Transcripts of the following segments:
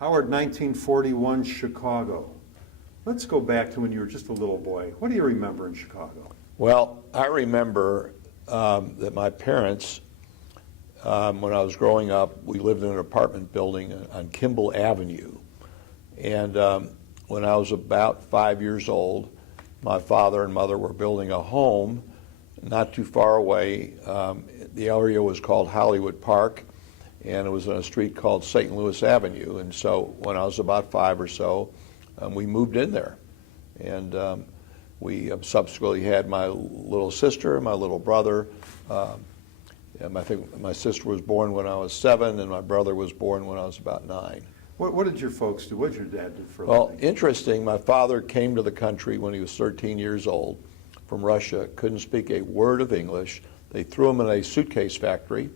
Howard, 1941 Chicago. Let's go back to when you were just a little boy. What do you remember in Chicago? Well, I remember that my parents, when I was growing up, we lived in an apartment building on Kimball Avenue. And when I was about 5 years old, my father and mother were building a home not too far away. The area was called Hollywood Park, and it was on a street called St. Louis Avenue. And so when I was about 5 or so, we moved in there. And we subsequently had my little sister, my little brother. I think my sister was born when I was 7, and my brother was born when I was about 9. What did your folks do? What did your dad do for a Well, living? interesting, my father came to the country when he was 13 years old from Russia, couldn't speak a word of English. They threw him in a suitcase factory,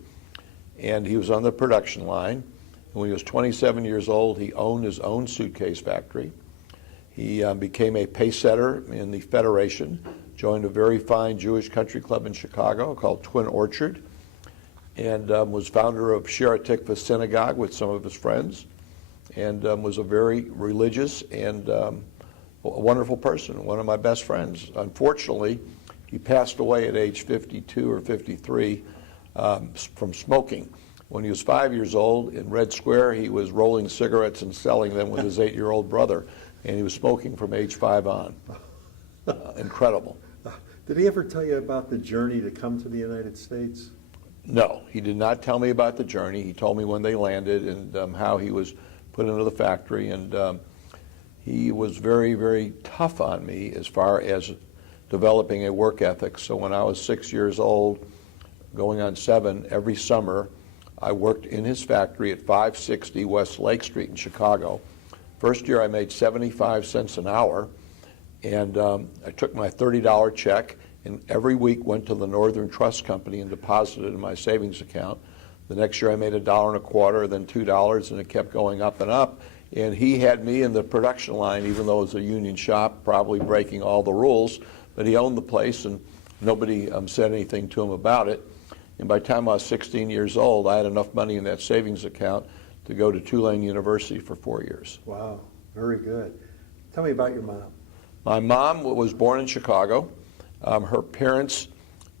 and he was on the production line. And when he was 27 years old, he owned his own suitcase factory. He became a pace setter in the Federation, joined a very fine Jewish country club in Chicago called Twin Orchard, and was founder of Shir HaTikva Synagogue with some of his friends, and was a very religious and a wonderful person, one of my best friends. Unfortunately, he passed away at age 52 or 53 from smoking. When he was 5 years old, in Red Square, he was rolling cigarettes and selling them with his 8-year-old brother, and he was smoking from age 5 on. Incredible. Did he ever tell you about the journey to come to the United States? No, he did not tell me about the journey. He told me when they landed and how he was put into the factory, and he was very, very tough on me as far as developing a work ethic. So when I was 6 years old, going on 7, every summer, I worked in his factory at 560 West Lake Street in Chicago. First year I made 75 cents an hour, and I took my $30 check and every week went to the Northern Trust Company and deposited it in my savings account. The next year I made $1.25, then $2, and it kept going up and up. And he had me in the production line, even though it was a union shop, probably breaking all the rules, but he owned the place and nobody said anything to him about it. And by the time I was 16 years old, I had enough money in that savings account to go to Tulane University for 4 years. Wow, very good. Tell me about your mom. My mom was born in Chicago. Her parents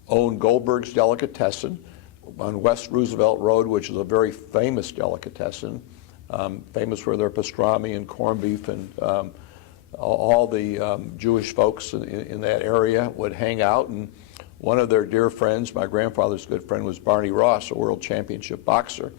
owned Goldberg's Delicatessen on West Roosevelt Road, which is a very famous delicatessen, famous for their pastrami and corned beef, and all the Jewish folks in that area would hang out. And one of their dear friends, my grandfather's good friend, was Barney Ross, a world championship boxer.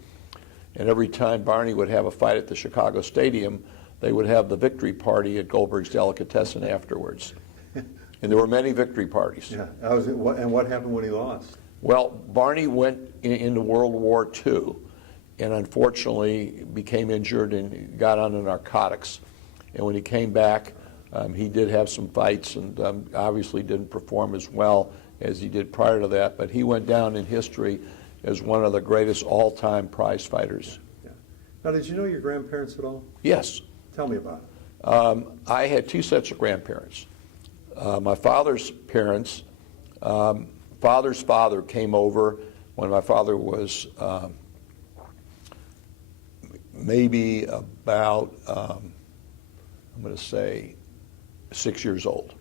And every time Barney would have a fight at the Chicago Stadium, they would have the victory party at Goldberg's Delicatessen afterwards. And there were many victory parties. Yeah. And what happened when he lost? Well, Barney went into World War II and unfortunately became injured and got onto narcotics. And when he came back, he did have some fights and obviously didn't perform as well as he did prior to that. But he went down in history as one of the greatest all-time prize fighters. Yeah. Now, did you know your grandparents at all? Yes. Tell me about it. I had 2 sets of grandparents. My father's parents, father's father came over when my father was maybe about, I'm going to say, 6 years old.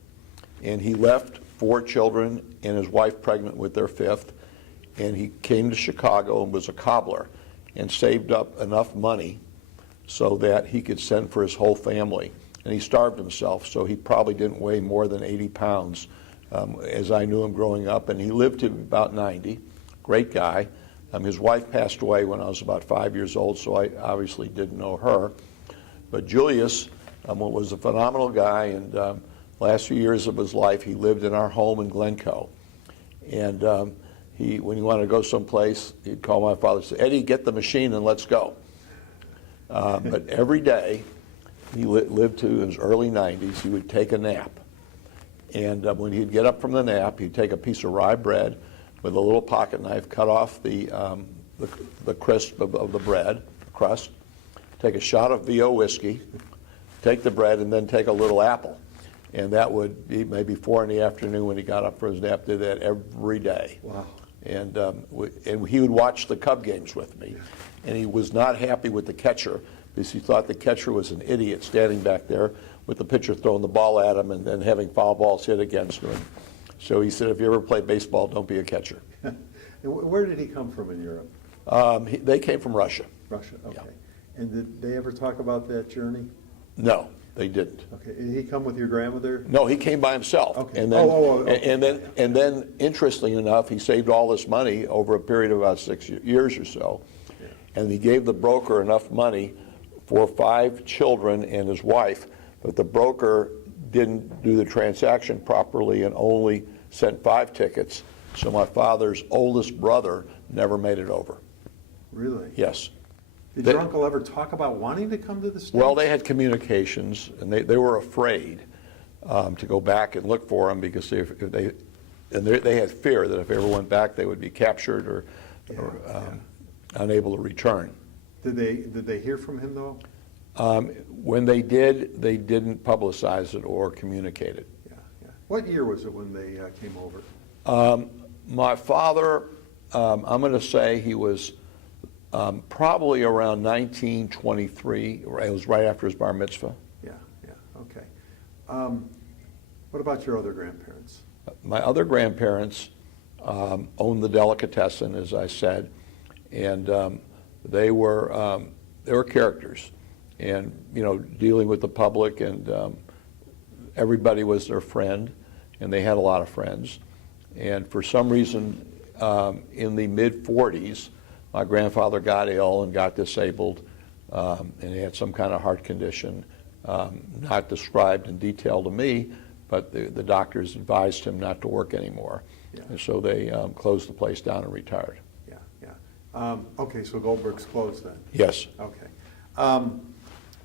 And he left 4 children and his wife pregnant with their 5th. And he came to Chicago and was a cobbler and saved up enough money so that he could send for his whole family. And he starved himself, so he probably didn't weigh more than 80 pounds as I knew him growing up. And he lived to about 90. Great guy. His wife passed away when I was about 5 years old, so I obviously didn't know her. But Julius was a phenomenal guy, and last few years of his life he lived in our home in Glencoe. And when he wanted to go someplace, he'd call my father and say, "Eddie, get the machine and let's go." But every day, he lived to his early 90s, he would take a nap. And when he'd get up from the nap, he'd take a piece of rye bread with a little pocket knife, cut off the crisp of the bread, crust, take a shot of VO whiskey, take the bread, and then take a little apple. And that would be maybe 4 in the afternoon when he got up for his nap. Did that every day. Wow. And he would watch the Cub games with me. And he was not happy with the catcher because he thought the catcher was an idiot standing back there with the pitcher throwing the ball at him and then having foul balls hit against him. So he said, if you ever play baseball, don't be a catcher. And where did he come from in Europe? They came from Russia. Russia, okay. Yeah. And did they ever talk about that journey? No, they didn't. Okay. Did he come with your grandmother? No, he came by himself. Okay. And then, okay. and then, interestingly enough, he saved all this money over a period of about 6 years or so, Yeah. and he gave the broker enough money for 5 children and his wife, but the broker didn't do the transaction properly and only sent 5 tickets. So my father's oldest brother never made it over. Really? Yes. Did your uncle ever talk about wanting to come to the States? Well, they had communications, and they were afraid to go back and look for him because if they had fear that if they ever went back, they would be captured or unable to return. Did they hear from him though? When they did, they didn't publicize it or communicate it. Yeah, yeah. What year was it when they came over? My father, I'm going to say he was probably around 1923. It was right after his bar mitzvah. Yeah, yeah, okay. What about your other grandparents? My other grandparents owned the delicatessen, as I said, and they were characters, and dealing with the public, and everybody was their friend, and they had a lot of friends. And for some reason, in the mid-40s, my grandfather got ill and got disabled, and he had some kind of heart condition, not described in detail to me, but the doctors advised him not to work anymore. Yeah. And so they closed the place down and retired. Yeah, yeah. Okay, so Goldberg's closed then? Yes. Okay.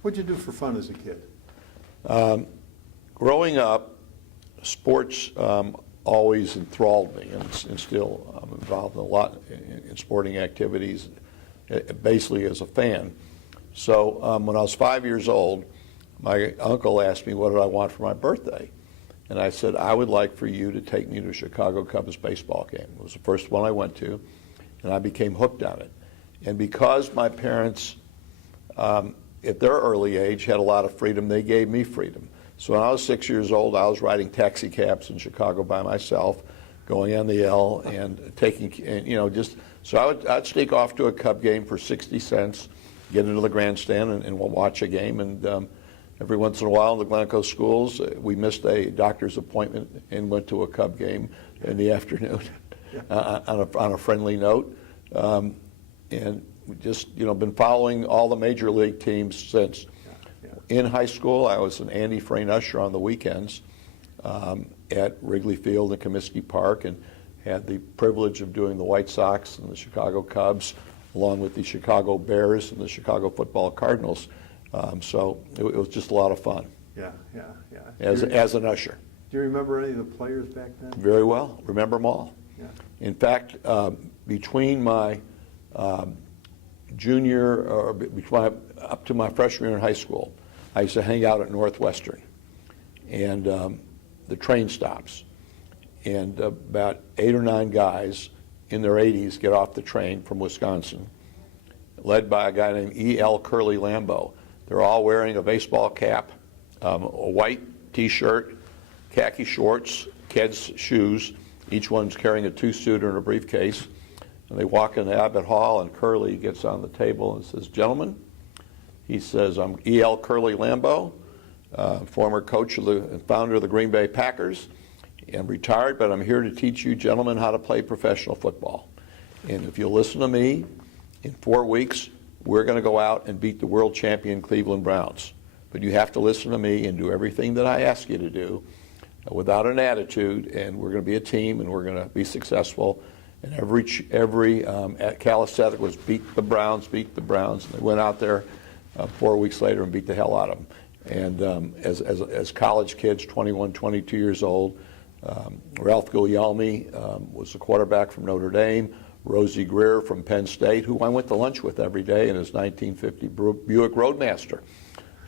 What'd you do for fun as a kid? Growing up, sports always enthralled me, and still I'm involved in a lot in sporting activities, basically as a fan. So when I was 5 years old, my uncle asked me what did I want for my birthday. And I said, I would like for you to take me to a Chicago Cubs baseball game. It was the first one I went to, and I became hooked on it. And because my parents, at their early age, had a lot of freedom, they gave me freedom. So when I was 6 years old, I was riding taxi cabs in Chicago by myself, going on the L and taking, so I'd sneak off to a Cub game for 60 cents, get into the grandstand and watch a game. And every once in a while in the Glencoe schools, we missed a doctor's appointment and went to a Cub game in the afternoon on a friendly note. And we just, been following all the major league teams since. In high school, I was an Andy Frayne usher on the weekends at Wrigley Field and Comiskey Park, and had the privilege of doing the White Sox and the Chicago Cubs, along with the Chicago Bears and the Chicago Football Cardinals. So it was just a lot of fun. Yeah, yeah, yeah. As an usher. Do you remember any of the players back then? Very well. Remember them all. Yeah. In fact, between my up to my freshman year in high school, I used to hang out at Northwestern, and the train stops, and about 8 or 9 guys in their 80s get off the train from Wisconsin, led by a guy named E.L. Curly Lambeau. They're all wearing a baseball cap, a white T-shirt, khaki shorts, kids' shoes. Each one's carrying a 2-suiter and a briefcase. And they walk into Abbott Hall, and Curly gets on the table and says, "Gentlemen," he says, "I'm E.L. Curly Lambeau, former coach and founder of the Green Bay Packers, and retired, but I'm here to teach you gentlemen how to play professional football. And if you'll listen to me, in 4 weeks, we're going to go out and beat the world champion Cleveland Browns. But you have to listen to me and do everything that I ask you to do without an attitude, and we're going to be a team, and we're going to be successful." And every calisthenic was beat the Browns. And they went out there 4 weeks later and beat the hell out of them. And as college kids, 21, 22 years old, Ralph Guglielmi was the quarterback from Notre Dame. Rosie Greer from Penn State, who I went to lunch with every day in his 1950 Buick Roadmaster,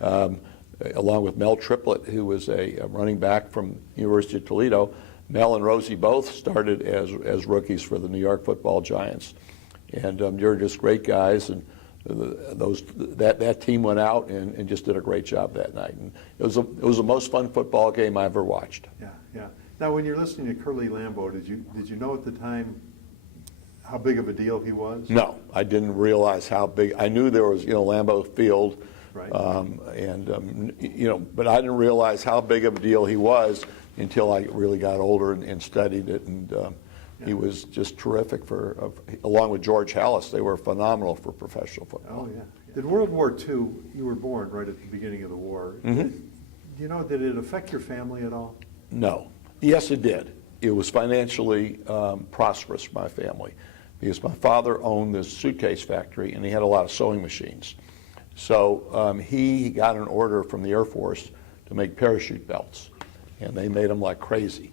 along with Mel Triplett, who was a running back from University of Toledo. Mel and Rosie both started as rookies for the New York Football Giants. And they're just great guys. And that team went out and just did a great job that night. And it was the most fun football game I ever watched. Yeah, yeah. Now, when you're listening to Curly Lambeau, did you know at the time how big of a deal he was? No, I didn't realize how big. I knew there was, Lambeau Field, Right. But I didn't realize how big of a deal he was until I really got older and studied it. And he was just terrific along with George Halas. They were phenomenal for professional football. Oh, yeah. Did World War II, you were born right at the beginning of the war. Mm-hmm. Did it affect your family at all? No. Yes, it did. It was financially prosperous for my family because my father owned this suitcase factory and he had a lot of sewing machines. So he got an order from the Air Force to make parachute belts, and they made them like crazy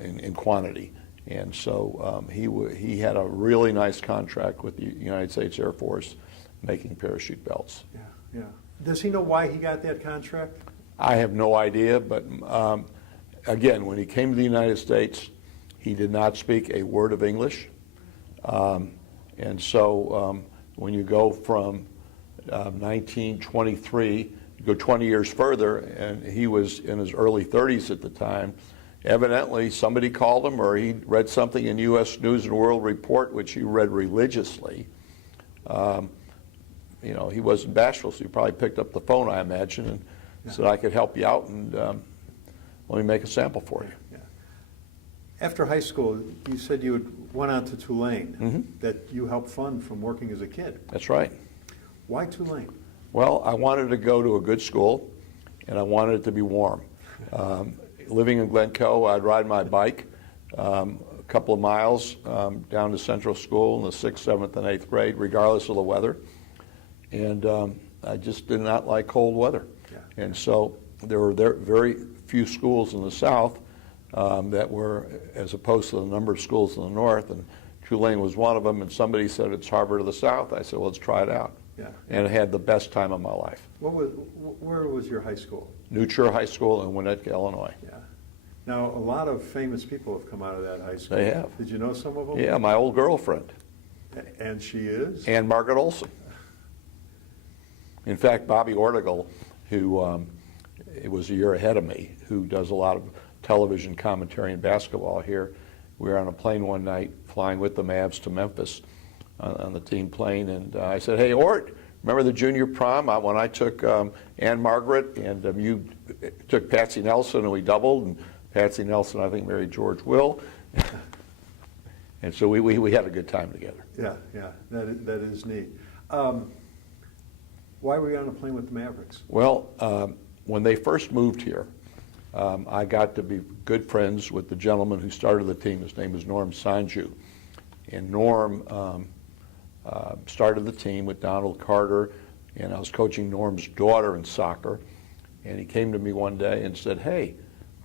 in quantity. And so he had a really nice contract with the United States Air Force making parachute belts. Yeah, yeah. Does he know why he got that contract? I have no idea, but again, when he came to the United States, he did not speak a word of English. And so when you go from 1923, you go 20 years further, and he was in his early 30s at the time, evidently somebody called him or he read something in U.S. News and World Report, which he read religiously. He wasn't bashful, so he probably picked up the phone, I imagine, and said, I could help you out, and let me make a sample for you. Yeah. After high school, you said you went on to Tulane, that you helped fund from working as a kid. That's right. Why Tulane? Well, I wanted to go to a good school, and I wanted it to be warm. Living in Glencoe, I'd ride my bike a couple of miles down to Central School in the 6th, 7th, and 8th grade, regardless of the weather. And I just did not like cold weather. Yeah. And so there were very few schools in the South that were, as opposed to the number of schools in the North, and Tulane was one of them, and somebody said it's Farber to the South. I said, well, let's try it out. Yeah. And I had the best time of my life. Where was your high school? New Trier High School in Winnetka, Illinois. Yeah. Now, a lot of famous people have come out of that high school. They have. Did you know some of them? Yeah, my old girlfriend. And she is? Ann Margaret Olson. In fact, Bobby Ortigal, who it was a year ahead of me, who does a lot of television commentary and basketball here, we were on a plane one night flying with the Mavs to Memphis on the team plane, and I said, hey, Ort, remember the junior prom when I took Ann Margaret and you took Patsy Nelson and we doubled, and Patsy Nelson, I think, married George Will. And so we had a good time together. Yeah, yeah, that is neat. Why were you on a plane with the Mavericks? Well, when they first moved here, I got to be good friends with the gentleman who started the team. His name was Norm Sanju. And Norm started the team with Donald Carter, and I was coaching Norm's daughter in soccer. And he came to me one day and said, hey,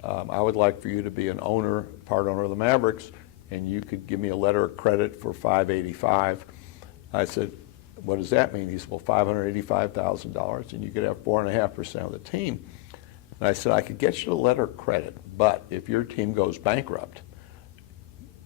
I would like for you to be part owner of the Mavericks, and you could give me a letter of credit for $585,000. I said, what does that mean? He said, well, $585,000, and you could have 4.5% of the team. And I said, I could get you a letter of credit, but if your team goes bankrupt,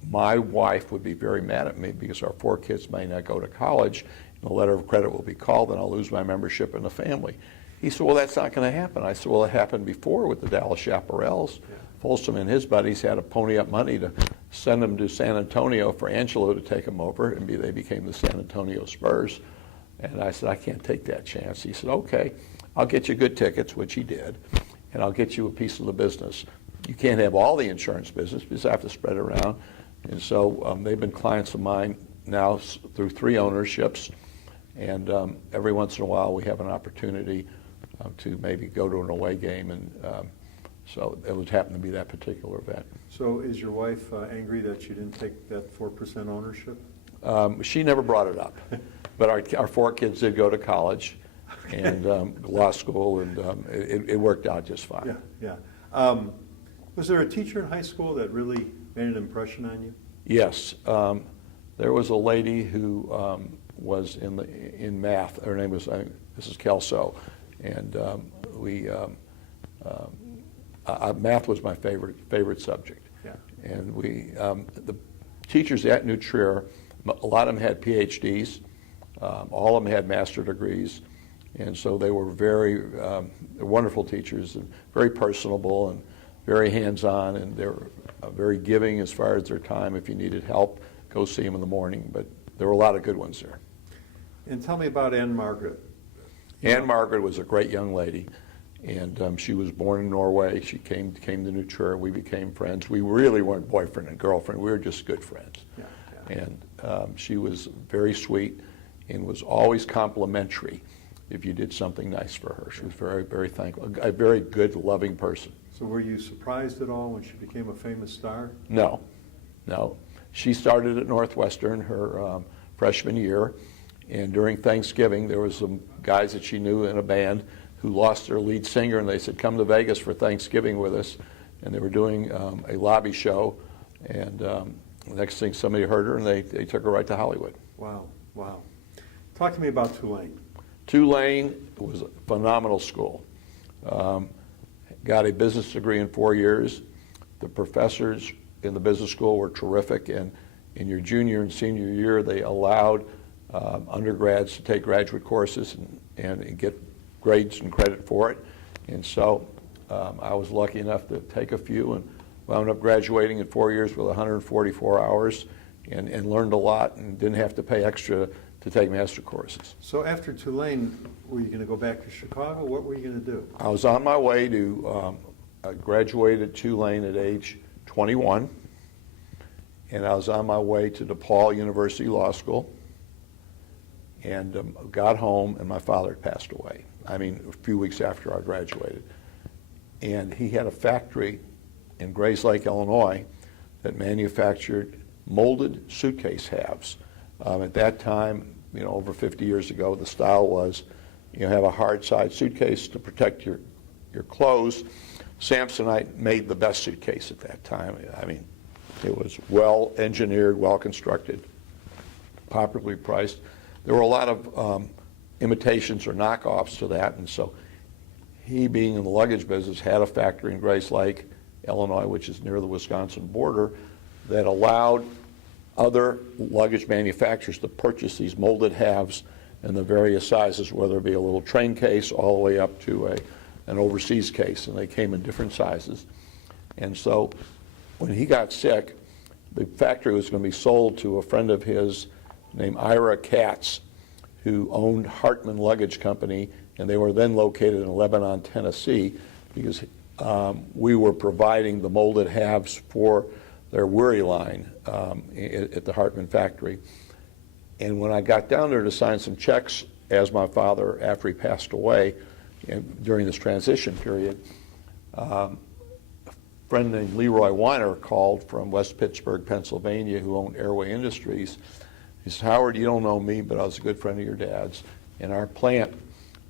my wife would be very mad at me because our 4 kids may not go to college, and the letter of credit will be called, and I'll lose my membership in the family. He said, well, that's not going to happen. I said, well, it happened before with the Dallas Chaparrals. Yeah. Folsom and his buddies had to pony up money to send them to San Antonio for Angelo to take them over, and they became the San Antonio Spurs. And I said, I can't take that chance. He said, okay, I'll get you good tickets, which he did, and I'll get you a piece of the business. You can't have all the insurance business because I have to spread it around. And so they've been clients of mine now through 3 ownerships, and every once in a while we have an opportunity to maybe go to an away game, and so it would happen to be that particular event. So is your wife angry that you didn't take that 4% ownership? She never brought it up, but our 4 kids did go to college and law school, and it worked out just fine. Yeah, yeah. Was there a teacher in high school that really made an impression on you? Yes. There was a lady who was in math. Her name was Mrs. Kelso, and math was my favorite subject. Yeah. And the teachers at New Trier, a lot of them had PhDs. All of them had master degrees, and so they were very wonderful teachers, and very personable and very hands-on, and they were very giving as far as their time. If you needed help, go see them in the morning. But there were a lot of good ones there. And tell me about Anne Margaret. Anne Margaret was a great young lady, and she was born in Norway. She came to New Trier. We became friends. We really weren't boyfriend and girlfriend. We were just good friends. Yeah, yeah. And she was very sweet and was always complimentary if you did something nice for her. She was very, very thankful, a very good, loving person. So were you surprised at all when she became a famous star? No, no. She started at Northwestern her freshman year, and during Thanksgiving there was some guys that she knew in a band who lost their lead singer, and they said, come to Vegas for Thanksgiving with us. And they were doing a lobby show, and the next thing somebody heard her, and they took her right to Hollywood. Wow, wow. Talk to me about Tulane. Tulane was a phenomenal school. Got a business degree in 4 years. The professors in the business school were terrific, and in your junior and senior year, they allowed undergrads to take graduate courses and get grades and credit for it. And so I was lucky enough to take a few and wound up graduating in 4 years with 144 hours and learned a lot and didn't have to pay extra to take master courses. So after Tulane, were you going to go back to Chicago? What were you going to do? I was on my way to graduate at Tulane at age 21, and I was on my way to DePaul University Law School, and got home, and my father had passed away. I mean, a few weeks after I graduated. And he had a factory in Grays Lake, Illinois, that manufactured molded suitcase halves. At that time, over 50 years ago, the style was, have a hard side suitcase to protect your clothes. Samsonite made the best suitcase at that time. I mean, it was well engineered, well constructed, popularly priced. There were a lot of imitations or knockoffs to that, and so he, being in the luggage business, had a factory in Grace Lake, Illinois, which is near the Wisconsin border, that allowed other luggage manufacturers to purchase these molded halves in the various sizes, whether it be a little train case all the way up to an overseas case, and they came in different sizes. And so when he got sick, the factory was going to be sold to a friend of his named Ira Katz, who owned Hartman Luggage Company, and they were then located in Lebanon, Tennessee, because we were providing the molded halves for their Weary line at the Hartman factory. And when I got down there to sign some checks, as my father, after he passed away, and during this transition period, a friend named Leroy Weiner called from West Pittsburgh, Pennsylvania, who owned Airway Industries. He said, Howard, you don't know me, but I was a good friend of your dad's, and our plant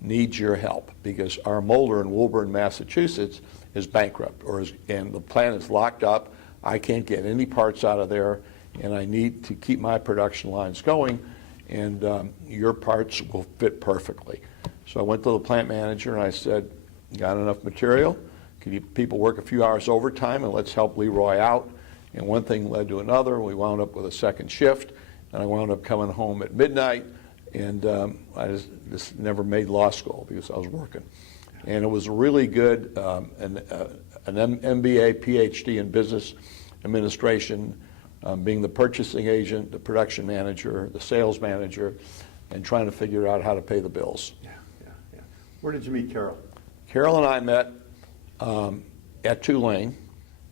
needs your help because our molder in Woburn, Massachusetts is bankrupt, and the plant is locked up. I can't get any parts out of there, and I need to keep my production lines going, and your parts will fit perfectly. So I went to the plant manager and I said, got enough material? Can you people work a few hours overtime and let's help Leroy out? And one thing led to another. We wound up with a second shift, and I wound up coming home at midnight, and I just never made law school because I was working. And it was really good, an MBA, PhD in business administration, being the purchasing agent, the production manager, the sales manager, and trying to figure out how to pay the bills. Yeah. Where did you meet Carol? Carol and I met at Tulane,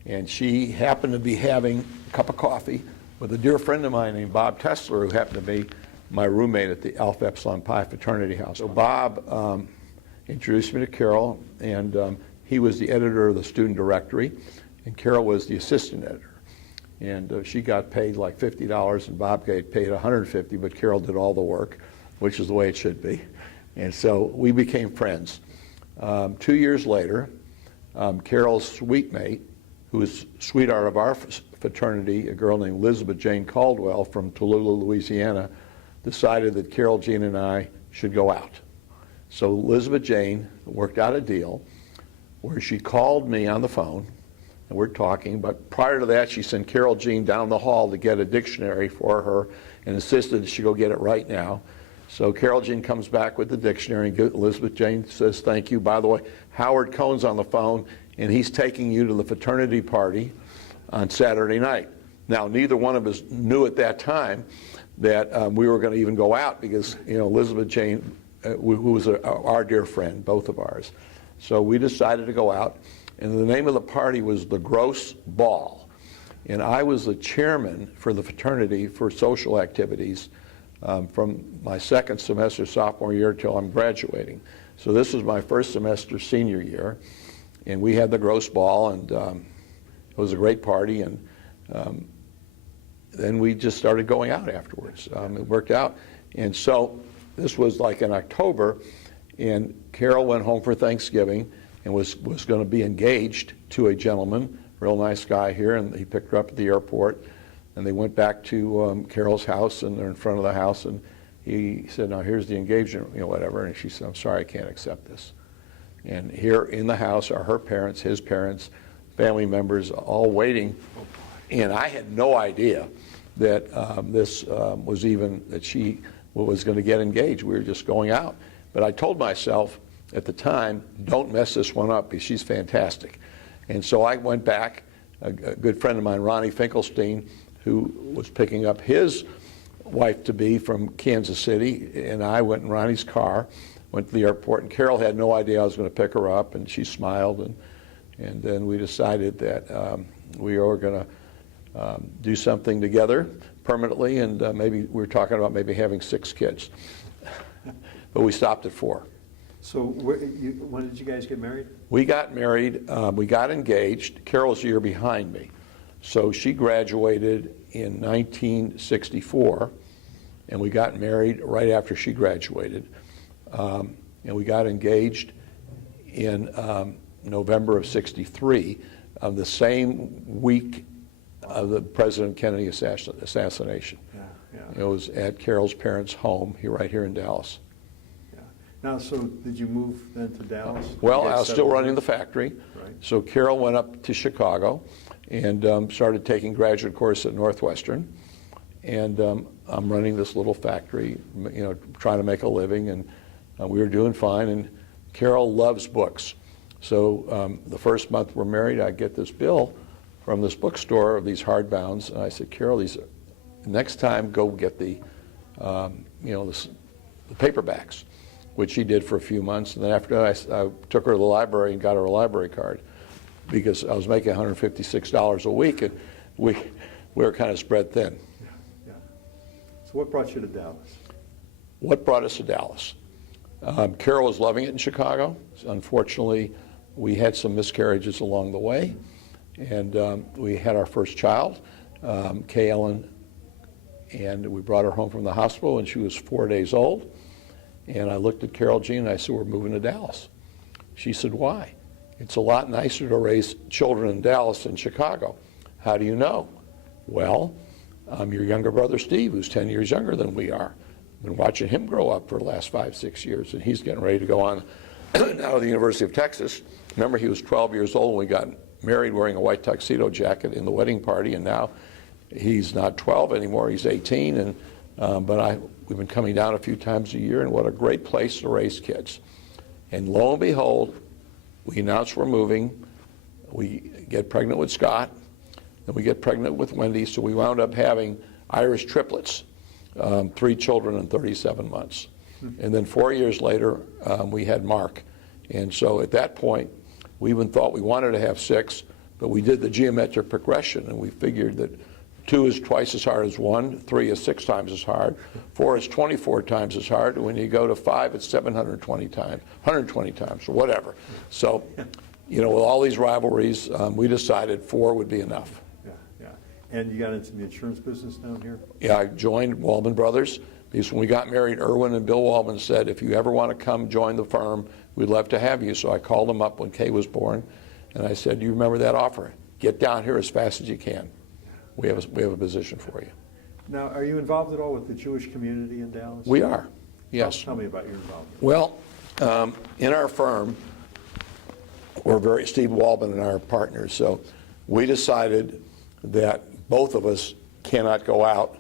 and she happened to be having a cup of coffee with a dear friend of mine named Bob Tessler, who happened to be my roommate at the Alpha Epsilon Pi fraternity house. So Bob introduced me to Carol, and he was the editor of the student directory, and Carol was the assistant editor. And she got paid like $50, and Bob got paid $150, but Carol did all the work, which is the way it should be. And so we became friends. 2 years later, Carol's sweet mate, who was sweetheart of our fraternity, a girl named Elizabeth Jane Caldwell from Tallulah, Louisiana, decided that Carol Jean and I should go out. So Elizabeth Jane worked out a deal where she called me on the phone, and we're talking, but prior to that, she sent Carol Jean down the hall to get a dictionary for her and insisted that she go get it right now. So Carol Jean comes back with the dictionary. Elizabeth Jane says, thank you. By the way, Howard Cohen's on the phone, and he's taking you to the fraternity party on Saturday night. Now, neither one of us knew at that time that we were going to even go out because, Elizabeth Jane, who was our dear friend, both of ours. So we decided to go out, and the name of the party was the Gross Ball. And I was the chairman for the fraternity for social activities from my second semester sophomore year till I'm graduating. So this was my first semester senior year, and we had the Gross Ball, and it was a great party, and then we just started going out afterwards. It worked out. And so this was like in October, and Carol went home for Thanksgiving and was going to be engaged to a gentleman, real nice guy here, and he picked her up at the airport, and they went back to Carol's house, and they're in front of the house, and he said, now here's the engagement, whatever, and she said, I'm sorry, I can't accept this. And here in the house are her parents, his parents, family members, all waiting, and I had no idea that this was even, that she was going to get engaged. We were just going out. But I told myself at the time, don't mess this one up because she's fantastic. And so I went back, a good friend of mine, Ronnie Finkelstein, who was picking up his wife-to-be from Kansas City, and I went in Ronnie's car, went to the airport, and Carol had no idea I was going to pick her up, and she smiled, and then we decided that we were going to do something together permanently, and maybe we were talking about maybe having 6 kids. But we stopped at 4. So when did you guys get married? We got married, we got engaged. Carol's a year behind me. So she graduated in 1964, and we got married right after she graduated. And we got engaged in November of '63, the same week of the President Kennedy assassination. Yeah. It was at Carol's parents' home here, right here in Dallas. Now, so did you move then to Dallas? Well, I was still running the factory. Right. So Carol went up to Chicago and started taking graduate course at Northwestern. And I'm running this little factory, trying to make a living, and we were doing fine. And Carol loves books. So the first month we're married, I get this bill from this bookstore of these hardbounds, and I said, Carol, next time go get the paperbacks, which she did for a few months. And then after that, I took her to the library and got her a library card because I was making $156 a week, and we were kind of spread thin. Yeah. So what brought you to Dallas? What brought us to Dallas? Carol was loving it in Chicago. Unfortunately, we had some miscarriages along the way, and we had our first child, Kay Ellen, and we brought her home from the hospital when she was 4 days old. And I looked at Carol Jean and I said, we're moving to Dallas. She said, why? It's a lot nicer to raise children in Dallas than Chicago. How do you know? Well, your younger brother Steve, who's 10 years younger than we are. I've been watching him grow up for the last 5-6 years, and he's getting ready to go on now to the University of Texas. Remember, he was 12 years old when we got married, wearing a white tuxedo jacket in the wedding party, and now he's not 12 anymore, he's 18, and we've been coming down a few times a year, and what a great place to raise kids. And lo and behold, we announce we're moving, we get pregnant with Scott, then we get pregnant with Wendy, so we wound up having Irish triplets, 3 children in 37 months. And then 4 years later, we had Mark. And so at that point, we even thought we wanted to have 6, but we did the geometric progression, and we figured that 2 is twice as hard as 1, 3 is 6 times as hard, 4 is 24 times as hard, and when you go to 5, it's 720 times, 120 times, or whatever. So, with all these rivalries, we decided 4 would be enough. Yeah. And you got into the insurance business down here? Yeah, I joined Waldman Brothers, because when we got married, Irwin and Bill Waldman said, if you ever want to come join the firm, we'd love to have you. So I called them up when Kay was born, and I said, do you remember that offer? Get down here as fast as you can. We have a position for you. Now, are you involved at all with the Jewish community in Dallas? We are, yes. Tell me about your involvement. Well, in our firm, Steve Waldman and I are partners, so we decided that both of us cannot go out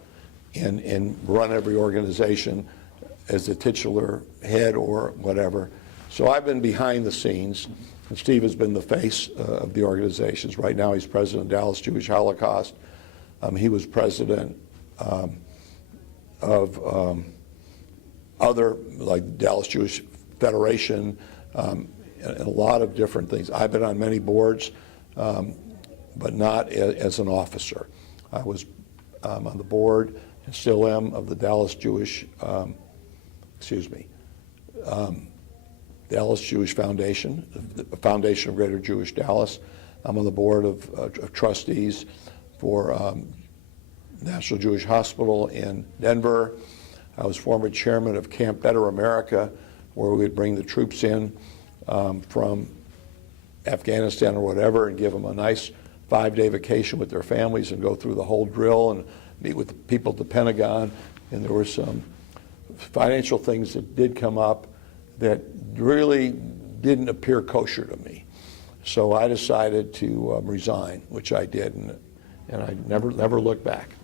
and run every organization as the titular head or whatever. So I've been behind the scenes, and Steve has been the face of the organizations. Right now he's president of Dallas Jewish Holocaust. He was president of other, like Dallas Jewish Federation, and a lot of different things. I've been on many boards, but not as an officer. I was on the board, and still am, of the Dallas Jewish, Dallas Jewish Foundation, the Foundation of Greater Jewish Dallas. I'm on the board of trustees for National Jewish Hospital in Denver. I was former chairman of Camp Better America, where we would bring the troops in from Afghanistan or whatever and give them a nice 5-day vacation with their families and go through the whole drill and meet with the people at the Pentagon. And there were some financial things that did come up that really didn't appear kosher to me. So I decided to resign, which I did, and I never looked back.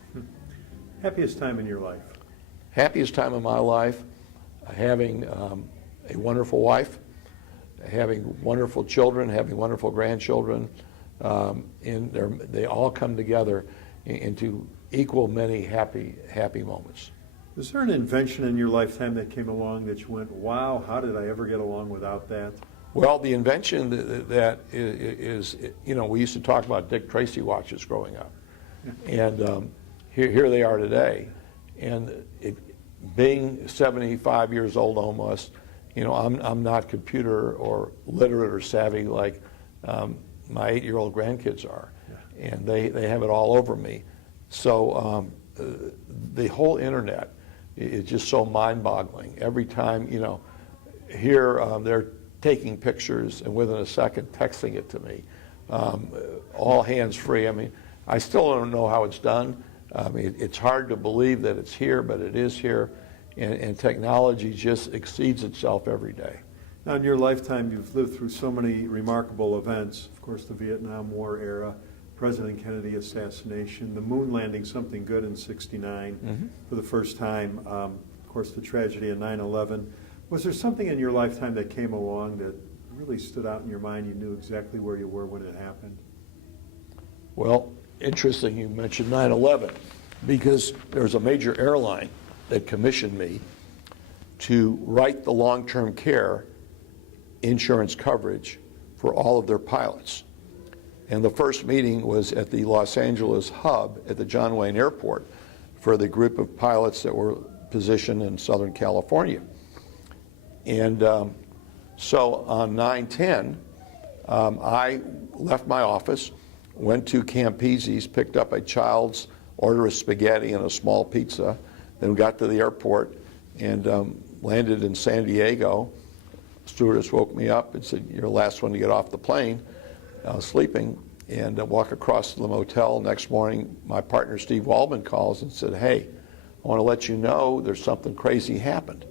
Happiest time in your life? Happiest time of my life, having a wonderful wife, having wonderful children, having wonderful grandchildren, and they all come together into equal many happy moments. Was there an invention in your lifetime that came along that you went, wow, how did I ever get along without that? Well, the invention that is, we used to talk about Dick Tracy watches growing up. And here they are today. And being 75 years old almost, I'm not computer or literate or savvy like my 8-year-old grandkids are. Yeah. And they have it all over me. So the whole internet is just so mind-boggling. Every time, here they're taking pictures and within a second texting it to me, all hands-free. I mean, I still don't know how it's done. I mean, it's hard to believe that it's here, but it is here, and technology just exceeds itself every day. Now, in your lifetime, you've lived through so many remarkable events. Of course, the Vietnam War era, President Kennedy assassination, the moon landing, something good in '69 for the first time. Of course, the tragedy of 9/11. Was there something in your lifetime that came along that really stood out in your mind? You knew exactly where you were when it happened? Well, interesting you mentioned 9/11, because there's a major airline that commissioned me to write the long-term care insurance coverage for all of their pilots. And the first meeting was at the Los Angeles hub at the John Wayne Airport for the group of pilots that were positioned in Southern California. And so on 9/10, I left my office, went to Campese's, picked up a child's order of spaghetti and a small pizza, then got to the airport and landed in San Diego. The stewardess woke me up and said, "You're the last one to get off the plane." I was sleeping, and walk across to the motel. Next morning, my partner Steve Waldman calls and said, "Hey, I want to let you know there's something crazy happened."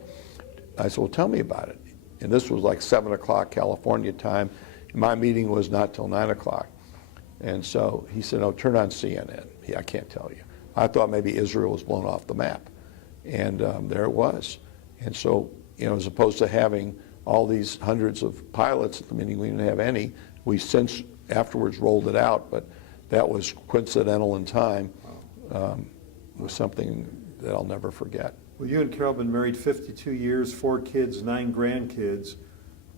I said, "Well, tell me about it." And this was like 7 o'clock California time. And my meeting was not till 9 o'clock. And so he said, "Oh, turn on CNN." I can't tell you. I thought maybe Israel was blown off the map. And there it was. And so, as opposed to having all these hundreds of pilots at the meeting, we didn't have any. We since afterwards rolled it out, but that was coincidental in time. It was something that I'll never forget. Well, you and Carol have been married 52 years, 4 kids, 9 grandkids.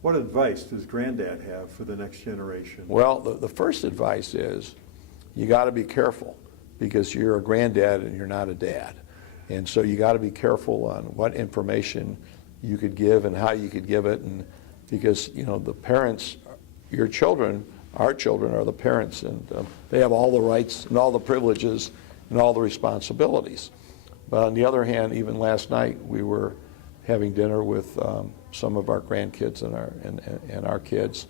What advice does Granddad have for the next generation? Well, the first advice is you got to be careful, because you're a granddad and you're not a dad. And so you got to be careful on what information you could give and how you could give it, and because the parents, your children, our children are the parents, and they have all the rights and all the privileges and all the responsibilities. But on the other hand, even last night we were having dinner with some of our grandkids and our kids,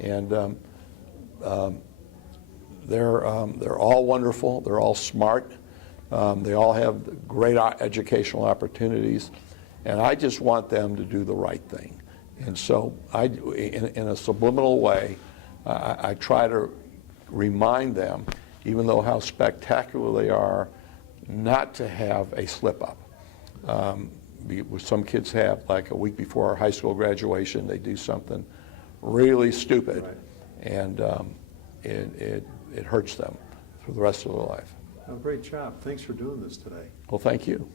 and they're all wonderful. They're all smart. They all have great educational opportunities, and I just want them to do the right thing. And so in a subliminal way, I try to remind them, even though how spectacular they are, not to have a slip-up. some kids have, like a week before our high school graduation, they do something really stupid, Right. and it hurts them for the rest of their life. Well, great job. Thanks for doing this today. Well, thank you.